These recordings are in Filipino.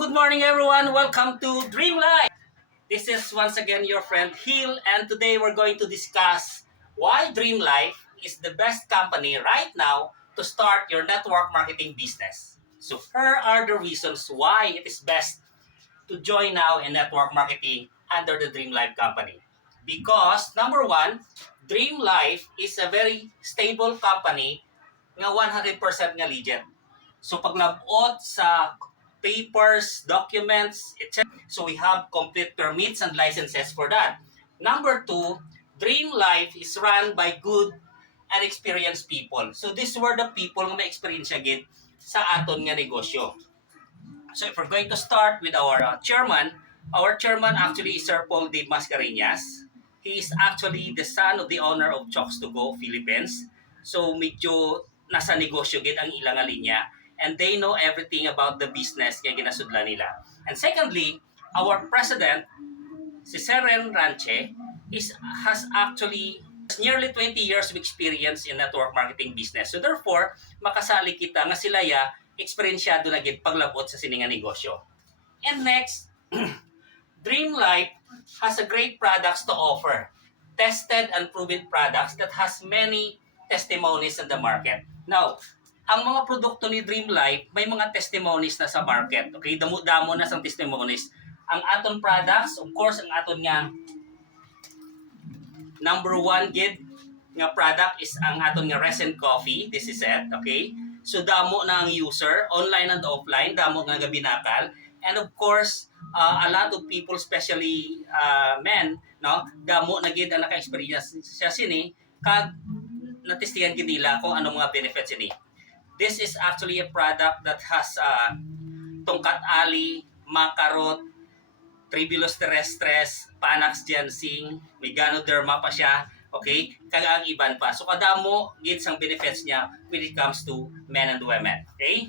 good morning everyone. Welcome to Dream Life. This is once again your friend Hill, and today we're going to discuss why Dream Life is the best company right now to start your network marketing business. So here are the reasons why it is best to join now in network marketing under the Dream Life company. Because number one, Dream Life is a very stable company nga 100% nga legit. So pag nabot sa papers, documents, etc. So we have complete permits and licenses for that. Number two, Dream Life is run by good and experienced people. So these were the people nga may experience agad sa aton nga negosyo. So if we're going to start with our chairman actually is Sir Paul D. Mascareñas. He is actually the son of the owner of Chokes to Go Philippines. So medyo nasa negosyo gid ang ilang nga linya, and they know everything about the business kaya ginasudlan nila. And secondly, our president, si Seren Ranche, has actually nearly 20 years of experience in network marketing business. So therefore, makasali kita nga sila ya eksperensyado na gid paglabot sa sininga negosyo. And next, Dream Life has a great products to offer. Tested and proven products that has many testimonies in the market. Now, ang mga produkto ni Dream Life, may mga testimonies na sa market. Okay, damo-damo na sa testimonies. Ang aton products, of course, ang aton nga number one gid nga product is ang aton nga resin coffee. This is it, okay? So damo na ang user, online and offline, damo nga gabinakal. And of course, a lot of people, especially men, no, damo na gid ang naka-experience siya sini kag natestihan gid nila kung anong mga benefits ini. This is actually a product that has tungkat ali, makarot, tribulus terrestres, panax ginseng, may ganoderma pa siya, okay? Kag ang iban pa. So kadamo gid sang benefits niya when it comes to men and women, okay?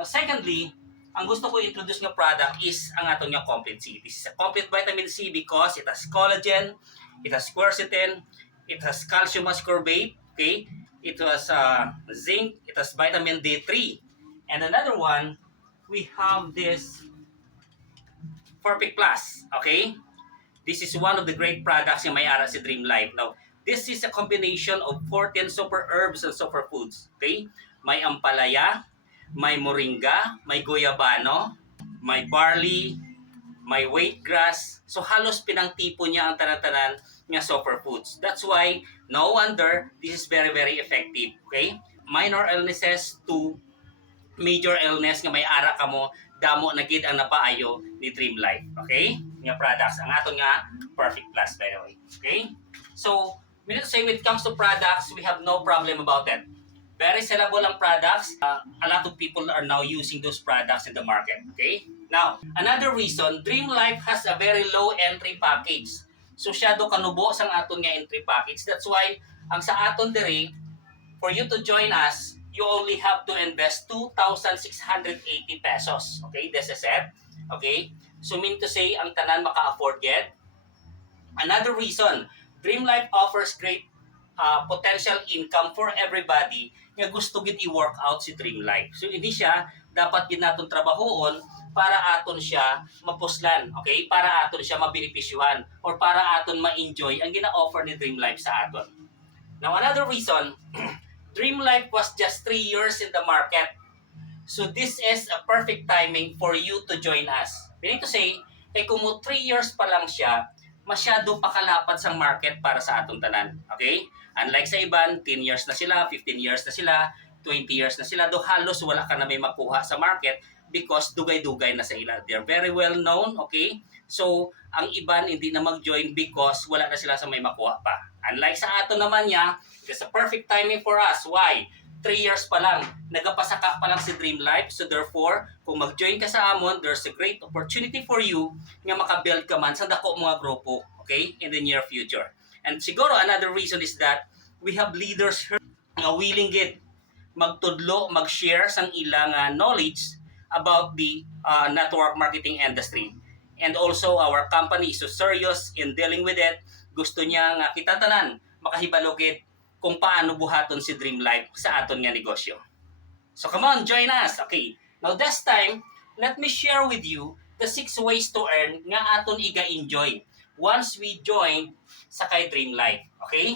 Secondly, ang gusto ko introduce nga product is ang aton nga Complete C. This is a complete vitamin C because it has collagen, it has quercetin, it has calcium ascorbate, okay? It has zinc, it has vitamin D3. And another one, we have this Perfect Plus, okay? This is one of the great products yung may ara si Dream Life. Now, this is a combination of 14 super herbs and superfoods, okay? May ampalaya, may moringa, may goyabano, may barley, may wheatgrass. So halos pinangtipo niya ang tanan-tanan nga superfoods. That's why, no wonder, this is very, very effective. Okay? Minor illnesses to major illness nga may ara ka mo, damo na gid ang napaayo ni Dream Life. Okay? Nga products. Ang aton nga Perfect Plus, by the way. Okay? So, we need to say when it comes to products, we have no problem about it. Very sellable ang products. A lot of people are now using those products in the market. Okay? Now, another reason, Dream Life has a very low entry package. So, syado kanubo sang aton nga entry package. That's why, ang sa aton diri, for you to join us, you only have to invest 2,680 pesos. Okay? This is it. Okay? So, mean to say, ang tanan maka-afford yet. Another reason, Dream Life offers great potential income for everybody nga gusto gid i-work out si Dream Life. So hindi siya dapat gid naton trabahoon para aton siya mapuslan, okay? Para aton siya mabenepisyuhan or para aton ma-enjoy ang gina-offer ni Dream Life sa aton. Now another reason, Dream Life was just 3 years in the market. So this is a perfect timing for you to join us. Meaning to say, kay kumo 3 years pa lang siya, masyado pa kalapad sang market para sa atong tanan. Okay? Unlike sa iban, 10 years na sila, 15 years na sila, 20 years na sila, do halos wala ka na may makuha sa market because dugay-dugay na sa ila. They're very well known, okay? So, ang iban hindi na mag-join because wala na sila sa may makuha pa. Unlike sa ato naman niya, it's a perfect timing for us. Why? 3 years pa lang, nagapasaka pa lang si Dream Life. So therefore, kung mag-join ka sa amon, there's a great opportunity for you nga makabuild ka man sa dako mga grupo, okay, in the near future. And siguro another reason is that we have leaders here nga willing gid magtudlo, mag-share sang ilang knowledge about the network marketing industry. And also our company is so serious in dealing with it. Gusto niya nga kita tanan makahibalo gid kung paano buhaton si Dream Life sa aton nga negosyo. So come on, join us. Okay. Now this time, let me share with you the 6 ways to earn nga aton iga-enjoy once we join sa kay Dream Life. Okay?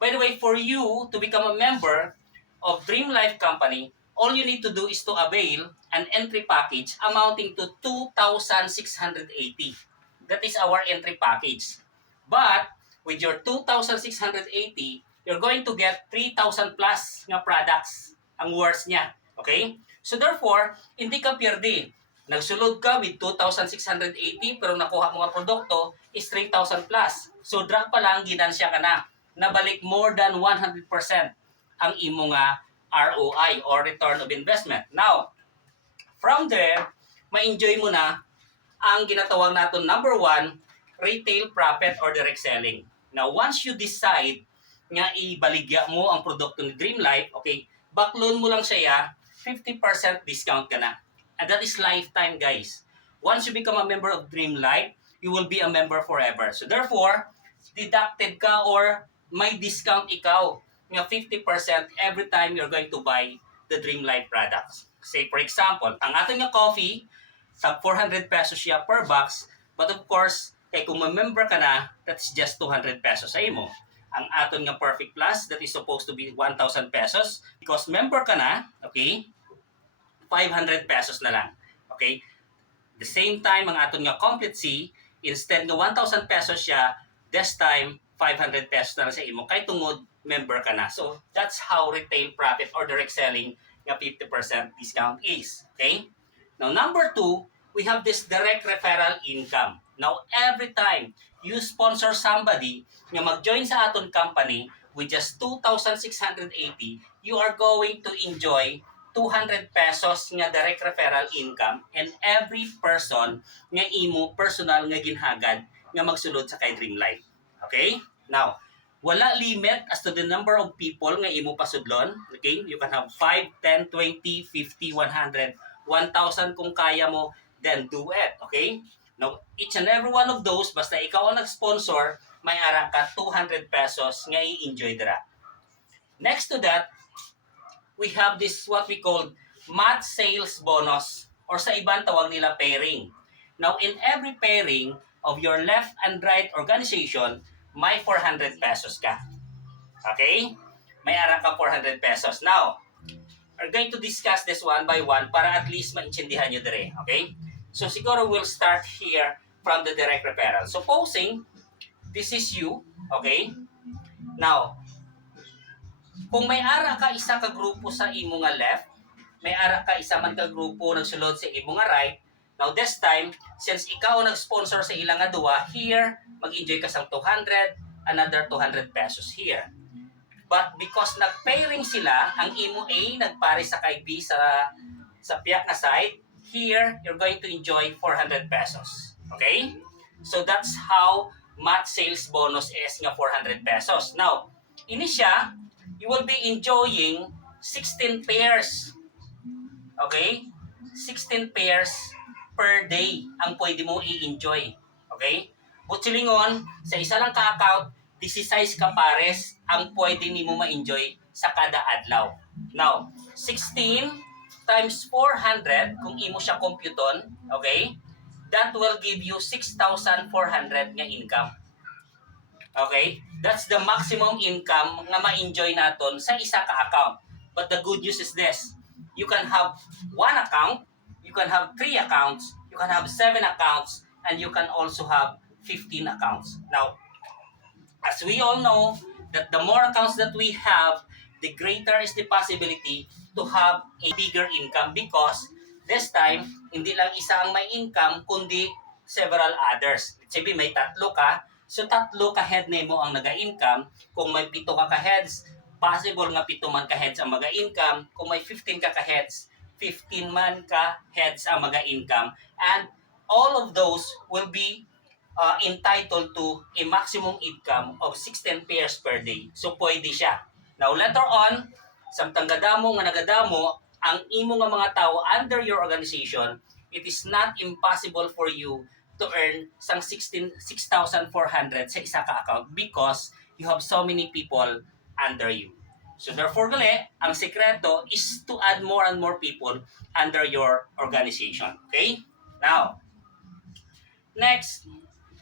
By the way, for you to become a member of Dream Life Company, all you need to do is to avail an entry package amounting to 2,680. That is our entry package. But with your 2,680, you're going to get 3,000 plus nga products ang worth niya. Okay? So therefore, hindi ka pierde. Nagsulod ka with 2,680 pero nakuha mo nga produkto is 3,000 plus. So drop pa lang, ginansya ka na. Nabalik more than 100% ang imo nga ROI or return of investment. Now, from there, ma-enjoy mo na ang ginatawag natin number 1, retail profit or direct selling. Now, once you decide nga ibaligya mo ang produkto ni Dream Life, okay, backloan mo lang siya, 50% discount ka na. And that is lifetime, guys. Once you become a member of Dream Life, you will be a member forever. So therefore, deducted ka or may discount ikaw nga 50% every time you're going to buy the Dream Life products. Say for example, ang ating nga coffee, sa 400 pesos siya per box, but of course, kay kung member ka na, that's just 200 pesos sa imo. Ang aton nga Perfect Plus, that is supposed to be 1,000 pesos. Because member ka na, okay, 500 pesos na lang. Okay? The same time, ang aton nga Complete C, instead nga 1,000 pesos siya, this time, 500 pesos na lang sa imo. Kay tungod, member ka na. So, that's how retail profit or direct selling nga 50% discount is. Okay? Now, number 2, we have this direct referral income. Now, every time you sponsor somebody nga mag-join sa aton company with just 2,680, you are going to enjoy 200 pesos nga direct referral income and every person nga imo personal nga ginhagad nga magsulod sa kay Dream Life. Okay? Now, wala limit as to the number of people nga imo pasudlon. Okay? You can have 5, 10, 20, 50, 100, 1,000 kung kaya mo, then do it. Okay? Now, each and every one of those, basta ikaw ang nag-sponsor, may ara ka 200 pesos nga i-enjoy dira. Next to that, we have this what we call match sales bonus or sa ibang tawag nila pairing. Now, in every pairing of your left and right organization, may 400 pesos ka. Okay? May ara ka 400 pesos. Now, we're going to discuss this one by one para at least maintindihan nyo dire. Okay? So, siguro we'll start here from the direct referral. Supposing, this is you. Okay? Now, kung may ara ka isa ka grupo sa imo nga left, may ara ka isa man ka grupo nagsulod sa imo nga right, now this time, since ikaw nag-sponsor sa ilang nga duwa, here, mag-enjoy ka sa 200, another 200 pesos here. But because nag-pairing sila, ang imo A nagpare sa kay B sa piyak na side, here, you're going to enjoy 400 pesos. Okay? So that's how match sales bonus is nga 400 pesos. Now, ini siya, you will be enjoying 16 pairs. Okay? 16 pairs per day ang pwede mo i-enjoy. Okay? Butsilingon, sa isa lang ka-account, 16 ka pares ang pwede nimo ma-enjoy sa kada adlaw. Now, 16 times 400, kung imo siya computon, okay? That will give you 6,400 nga income. Okay? That's the maximum income na ma-enjoy naton sa isa ka account. But the good news is this. You can have 1 account, you can have 3 accounts, you can have 7 accounts, and you can also have 15 accounts. Now, as we all know, that the more accounts that we have, the greater is the possibility to have a bigger income because this time, hindi lang isa ang may income, kundi several others. Let's say may 3 ka, so 3 ka-head nemo ang naga-income. Kung may 7 ka ka-heads, possible nga 7 man ka-heads ang maga-income. Kung may 15 ka ka-heads, 15 man ka-heads ang maga-income. And all of those will be entitled to a maximum income of 16 pairs per day. So pwede siya. Now later on, samtang gadamo nga nagadamo, ang imo nga mga tao under your organization, it is not impossible for you to earn sang 6,400 sa isa ka account because you have so many people under you. So therefore gali, ang sekreto is to add more and more people under your organization. Okay? Now, next,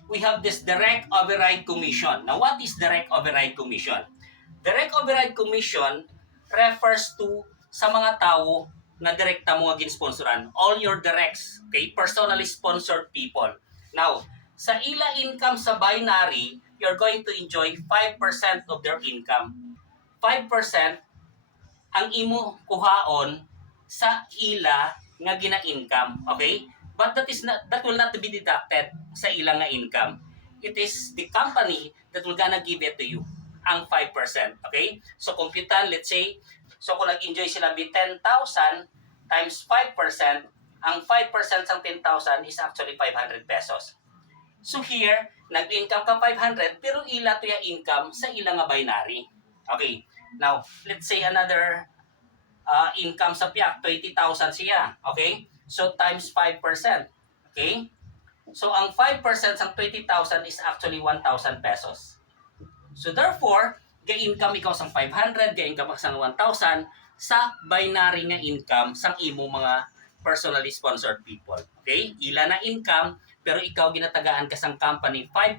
we have this direct override commission. Now, what is direct override commission? Direct override commission refers to sa mga tao na direkta mo gin-sponsoran. All your directs, okay? Personally sponsored people. Now, sa ila income sa binary, you're going to enjoy 5% of their income. 5% ang imo kuhaon sa ila nga gina-income, okay? But that will not be deducted sa ila nga income. It is the company that will gonna give it to you, ang 5%, okay? So computan, let's say, so kung nag-enjoy sila with 10,000 times 5%, ang 5% ng 10,000 is actually 500 pesos. So here, nag-income ka 500 pero ila to yung income sa ila nga binary. Okay. Now, let's say another income sa piyak, 20,000 siya. Okay? So, times 5%. Okay? So, ang 5% ng 20,000 is actually 1,000 pesos. So, therefore, ga-income ikaw sang 500, ga-income ka sang 1,000 sa binary nga income sang imo mga personally sponsored people. Okay? Ila na income, pero ikaw ginatagaan ka sang company 5%.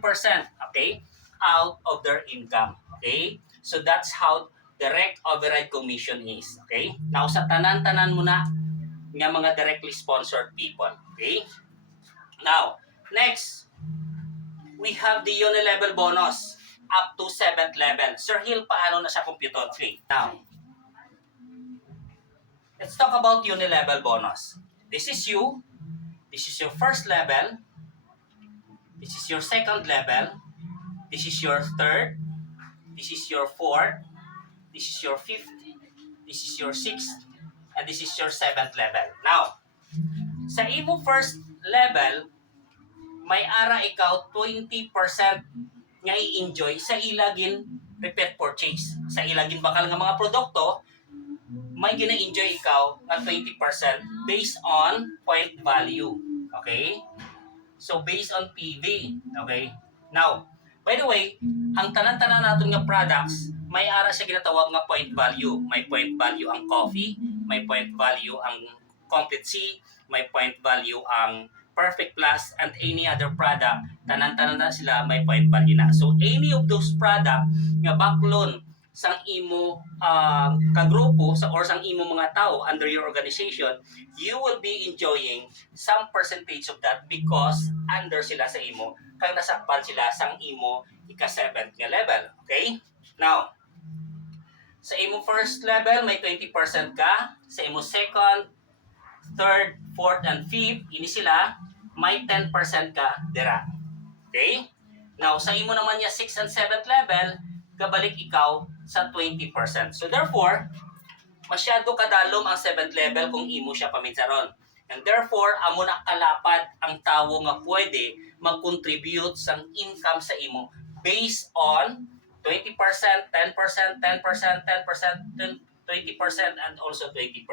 Okay? Out of their income. Okay? So, that's how direct override commission is. Okay? Now, sa tanan-tanan mo na nga mga directly sponsored people. Okay? Now, next, we have the uni-level bonus up to 7th level. Sir Hill, paano na siya computed? Okay, now, let's talk about uni-level bonus. This is you. This is your first level. This is your second level. This is your third. This is your fourth. This is your fifth, this is your sixth, and this is your 7th level. Now, sa imo first level, may ara ikaw 20% nga i-enjoy sa ilagin repeat purchase. Sa ilagin bakal nga mga produkto, may gina-enjoy ikaw na 20% based on point value. Okay? So, based on PV. Okay? Now, by the way, ang tanan-tanan natin nga products, may ara siya ginatawag nga point value. May point value ang coffee, may point value ang Complete C, may point value ang Perfect Plus, and any other product, tanan-tanan na sila may point value na. So, any of those product nga backloan sang imo kagrupo or sang imo mga tao under your organization, you will be enjoying some percentage of that because under sila sa imo, kag nasakpan sila sang imo ika-7th nga level. Okay? Now, sa imo first level, may 20% ka. Sa imo second, third, fourth, and fifth, ini sila, may 10% ka dira. Okay? Now, sa imo naman niya 6th and 7th level, kabalik ikaw sa 20%. So therefore, masyado kadalom ang 7th level kung imo siya paminsaron. And therefore, amo na kalapad ang tawo nga pwede mag-contribute sang income sa imo based on 20%, 10%, 10%, 10%, 20%, and also 20%.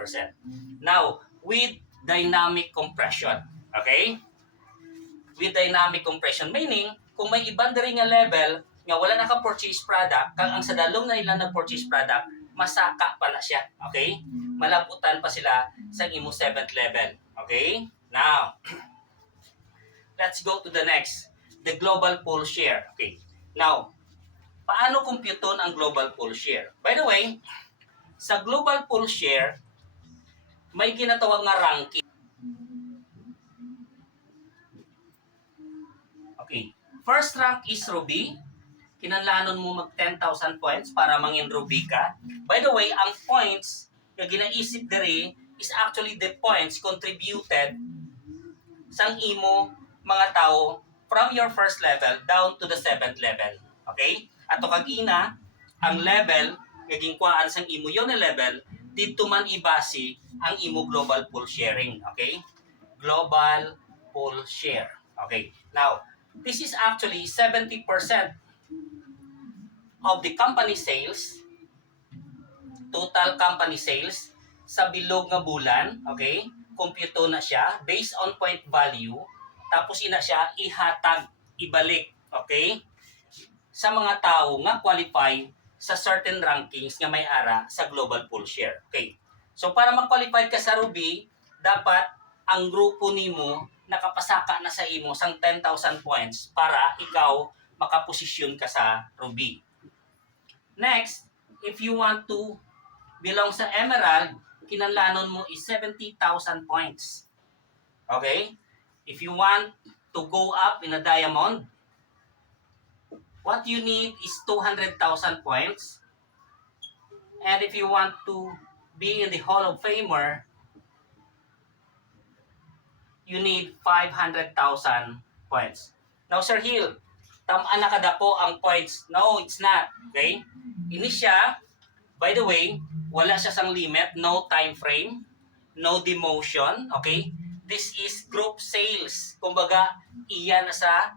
Now, with dynamic compression. Okay? With dynamic compression, meaning, kung may ibang diri nga level, nga wala naka-purchase product, kang ang sa dalong na nila na-purchase product, masaka pala siya. Okay? Malabutan pa sila sa imo 7th level. Okay? Now, let's go to the next. The global pool share. Okay. Now, paano kumputon ang global pool share? By the way, sa global pool share, may ginatawag nga ranking. Okay. First rank is Ruby. Kinanlanon mo mag 10,000 points para mangin Ruby ka. By the way, ang points na ginaisip diri is actually the points contributed sang imo mga tao from your first level down to the 7th level. Okay? Ato kagina, ang level, naging kuhaan sang imo yun na level, dito man ibasi ang imo global pool sharing. Okay? Global pool share. Okay. Now, this is actually 70% of the company sales, total company sales, sa bilog nga bulan. Okay? Kompyuto na siya based on point value. Tapos ina siya ihatag, ibalik, okay? Sa mga tao nga qualify sa certain rankings nga may ara sa global pool share. Okay. So para mag-qualify ka sa Ruby, dapat ang grupo nimo nakapasaka na sa imo sang 10,000 points para ikaw makaposisyon ka sa Ruby. Next, if you want to belong sa Emerald, kinahanglan mo is 70,000 points. Okay? If you want to go up in a Diamond, what you need is 200,000 points. And if you want to be in the Hall of Famer, you need 500,000 points. Now, Sir Hill, tamaan na kada po ang points. No, it's not. Okay? Ini siya, by the way, wala siya sang limit, no time frame, no demotion, okay? This is group sales. Kumbaga, iyan sa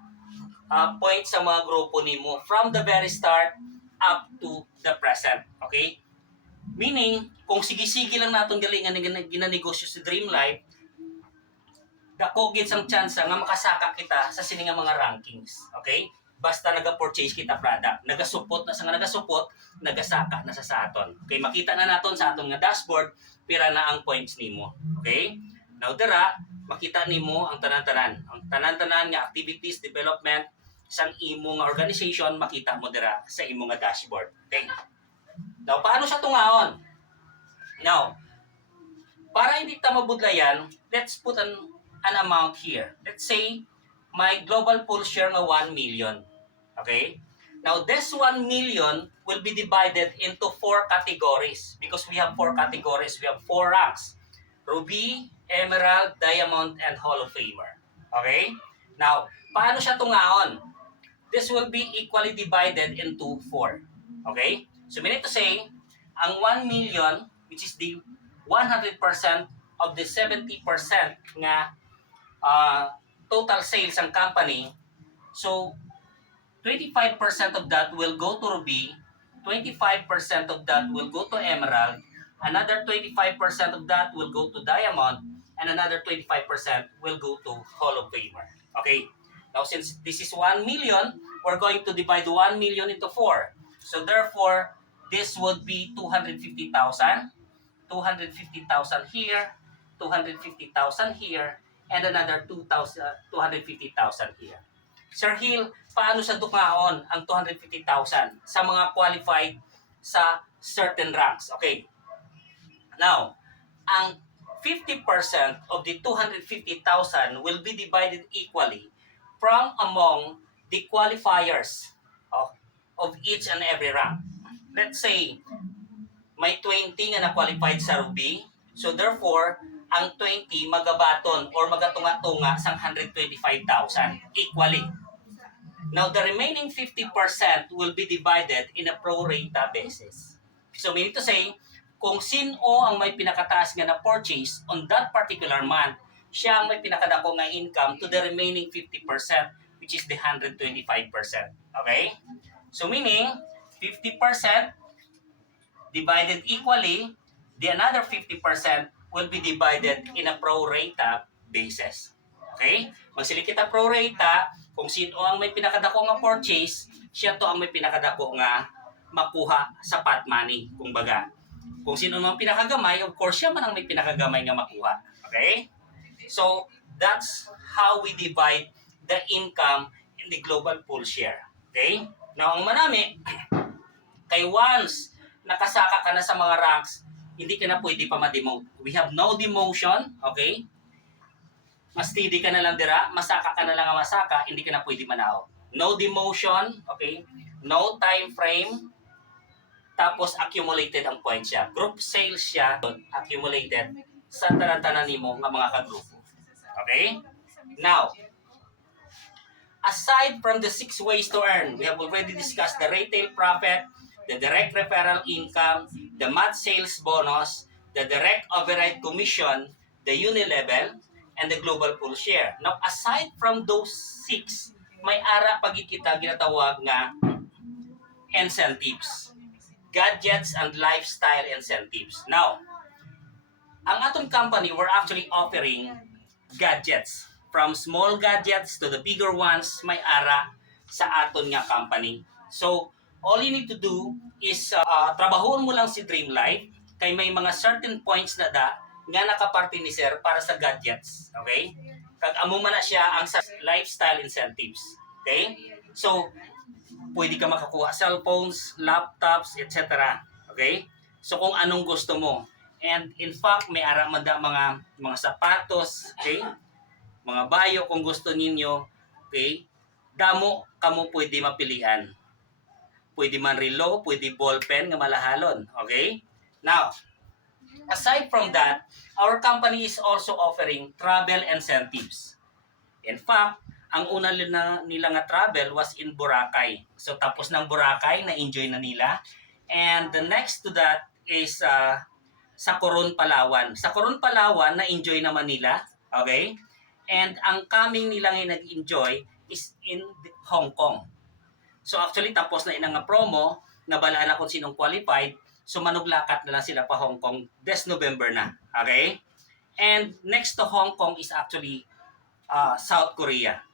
point sa mga grupo nimo from the very start up to the present, okay? Meaning, kung sige-sige lang natin galingan ginanegosyo sa Dream Life, dako gid sang chance nga makasaka kita sa sini nga mga rankings, okay? Basta naga-purchase kita product, nagasupot na sa nga nagasupot, nagasaka na sa aton. Okay, makita na naton sa aton nga dashboard pira na ang points nimo, okay? Now dira makita nimo ang tanan-tanan, nga activities development sang imo nga organization, makita mo dira sa imo nga dashboard. Okay? Now, paano siya tungaon? Now, para hindi ta mabudlayan, let's put an amount here. Let's say, my global pool share nga 1 million. Okay? Now, this 1 million will be divided into 4 categories because we have 4 categories. We have 4 ranks. Ruby, Emerald, Diamond, and Hall of Famer. Okay? Now, paano siya tungaon? This will be equally divided into 4. Okay? So, meaning to say, ang 1 million, which is the 100% of the 70% nga total sales ng company, so 25% of that will go to Ruby, 25% of that will go to Emerald, another 25% of that will go to Diamond, and another 25% will go to Hall of Famer. Okay? Now, since this is 1 million, we're going to divide 1 million into 4. So, therefore, this would be 250,000, 250,000 here, 250,000 here, and another 250,000 here. Sir Hill, paano sa dukaon ang 250,000 sa mga qualified sa certain ranks? Okay. Now, ang 50% of the 250,000 will be divided equally from among the qualifiers of each and every rank. Let's say, may 20 nga na-qualified sa Ruby. So therefore, ang 20 magabaton or magatunga-tunga sa 125,000 equally. Now, the remaining 50% will be divided in a pro rata basis. So meaning to say, kung sino ang may pinakataas nga na purchase on that particular month, siya ang may pinakadako nga income to the remaining 50%, which is the 125%. Okay? So meaning, 50% divided equally, the another 50% will be divided in a pro rata basis. Okay? Magsili kita pro rata, kung sino ang may pinakadako nga purchase, siya to ang may pinakadako nga makuha sa pot money, kumbaga. Kung sino ang pinakagamay, of course, siya man ang may pinakagamay nga makuha. Okay? So, that's how we divide the income in the global pool share. Okay? Now, ang manami, kay once nakasaka ka na sa mga ranks, hindi ka na pwede pa ma-demote. We have no demotion, okay? Mas steady ka na lang dira, masaka ka na lang ang masaka, hindi ka na pwede manao. No demotion, okay? No time frame, tapos accumulated ang points siya. Group sales siya, accumulated sa tanan-tanan nimo nga mga kagrupo. Okay? Now, aside from the 6 ways to earn, we have already discussed the retail profit, the direct referral income, the month sales bonus, the direct override commission, the unilevel, and the global pool share. Now, aside from those 6, may ara pagkikita ginatawag nga incentives. Gadgets and lifestyle incentives. Now, ang aton company, we're actually offering gadgets. From small gadgets to the bigger ones, may ara sa aton nga company. So, all you need to do is trabahoon mo lang si Dream Life kay may mga certain points na nga nakaparte ni sir para sa gadgets. Okay? Kag amo man na siya ang sa lifestyle incentives. Okay? So, pwede ka makakuha cellphones, laptops, etc. Okay? So, kung anong gusto mo. And in fact, may ara man da mga sapatos, okay? Mga bayo kung gusto ninyo, okay? Damo kamo pwede mapilian. Pwede man relo, pwede ballpen nga malahalon, okay? Now, aside from that, our company is also offering travel incentives. In fact, ang una nila nga travel was in Boracay. So tapos ng Boracay, na-enjoy na nila. And the next to that is sa Coron, Palawan. Sa Coron, Palawan, na-enjoy naman nila. Okay? And ang coming nila ngayon nag-enjoy is in Hong Kong. So actually, tapos na inang promo, nabalaan na kung sinong qualified. So manuglakat na lang sila pa Hong Kong this November na. Okay? And next to Hong Kong is actually South Korea.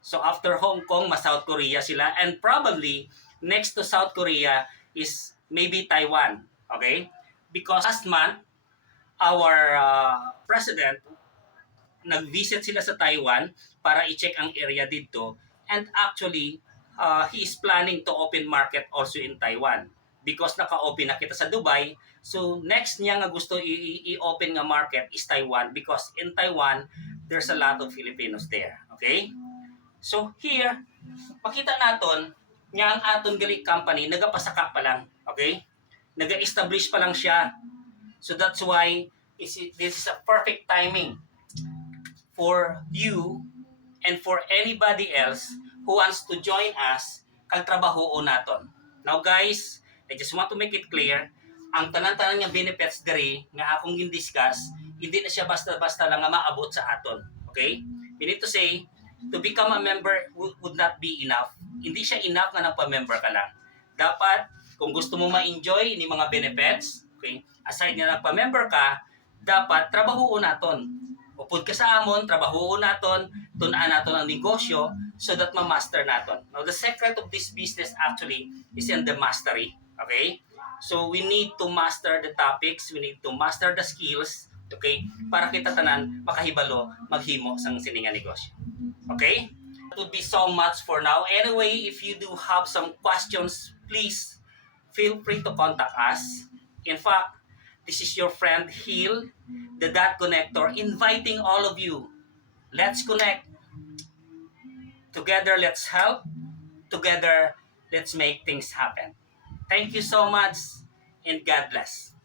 So after Hong Kong, South Korea sila. And probably, next to South Korea is maybe Taiwan. Okay? Because last month, our president, nag-visit sila sa Taiwan para i-check ang area dito. And actually, he is planning to open market also in Taiwan. Because naka-open na kita sa Dubai. So next niya nga gusto i-open nga market is Taiwan. Because in Taiwan, there's a lot of Filipinos there. Okay? So here, makita naton nga ang aton gali company nagapasaka pa lang, okay? Naga-establish pa lang siya. So that's why this is a perfect timing for you and for anybody else who wants to join us kag trabaho naton. Now guys, I just want to make it clear, ang tanan-tanan nga benefits diri nga akong gin-discuss, hindi na siya basta-basta lang nga maabot sa aton. Okay? We need to say, to become a member would not be enough. Hindi siya enough na nagpa-member ka lang. Dapat, kung gusto mo ma-enjoy ni mga benefits, okay, aside na nagpa-member ka, dapat trabahoon naton. Upod ka sa amon, trabahoon naton, tunaan naton ang negosyo so that ma-master naton. Now, the secret of this business actually is in the mastery. Okay? So, we need to master the topics, we need to master the skills, okay? Para kita tanan makahibalo maghimo sang sininga negosyo. Okay? That would be so much for now. Anyway, if you do have some questions, please feel free to contact us. In fact, this is your friend Hill, the Dot Connector, inviting all of you. Let's connect. Together, let's help. Together, let's make things happen. Thank you so much, and God bless.